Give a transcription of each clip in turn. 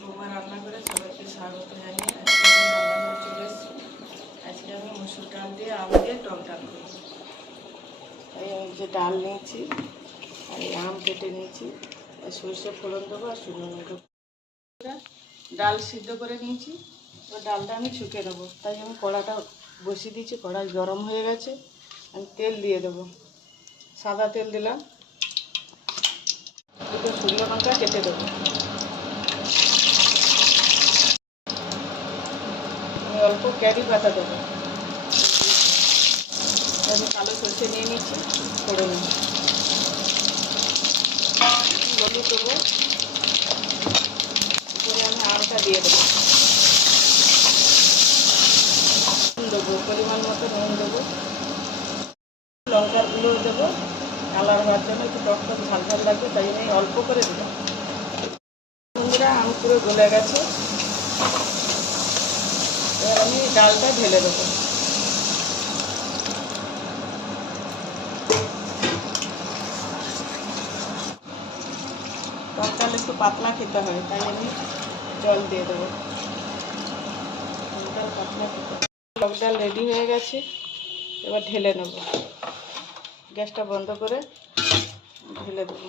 বৌমা রান্না করে সবাইকে স্বাগত জানিয়ে আজকে আমি রান্নাঘরে চলে এসেছি। আজকে আমি মসুর ডাল দিয়ে আম দিয়ে টক ডাল করব। এই যে ডাল নিয়েছি আর এই আম কেটে নিয়েছি, সরষে ফোড়ন দেবো আর শুকনো লঙ্কা। ডাল সিদ্ধ করে নিয়েছি, তো ডালটা আমি ছুঁকে দেবো, তাই আমি কড়াটা বসিয়ে দিয়েছি। কড়াই গরম হয়ে গেছে, আমি তেল দিয়ে দেবো। সাদা তেল দিলাম, দুটো শুকনো লঙ্কা কেটে দেবো। আমি অল্প ক্যারি পাতা দেবো। আমি কালো সরষে নিয়ে নিচ্ছি, ফোড়ন হলুদ দেবো, উপরে আমি আমটা দিয়ে দেবো। পরিমাণ মতো নুন দেবো, লঙ্কার গুঁড়ো দেবো। কালার হওয়ার জন্য একটু টক টক ঝাল ঝাল লাগবে, তাই আমি অল্প করে দেবো। বন্ধুরা, আম পুরো গলে গেছে, এবার আমি ডালটা ঢেলে দেবো। টক ডাল একটু পাতলা খেতে হয়, তাই আমি জল দিয়ে দেবো। ডাল পাতলা খেতে, টক ডাল রেডি হয়ে গেছে, এবার ঢেলে নেব। গ্যাসটা বন্ধ করে ঢেলে দেবো।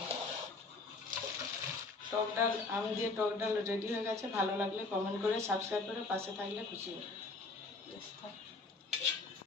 টক ডাল, আম দিয়ে টক ডাল রেডি হয়ে গেছে। ভালো লাগলে কমেন্ট করে, সাবস্ক্রাইব করে পাশে থাকলে খুশি হবে।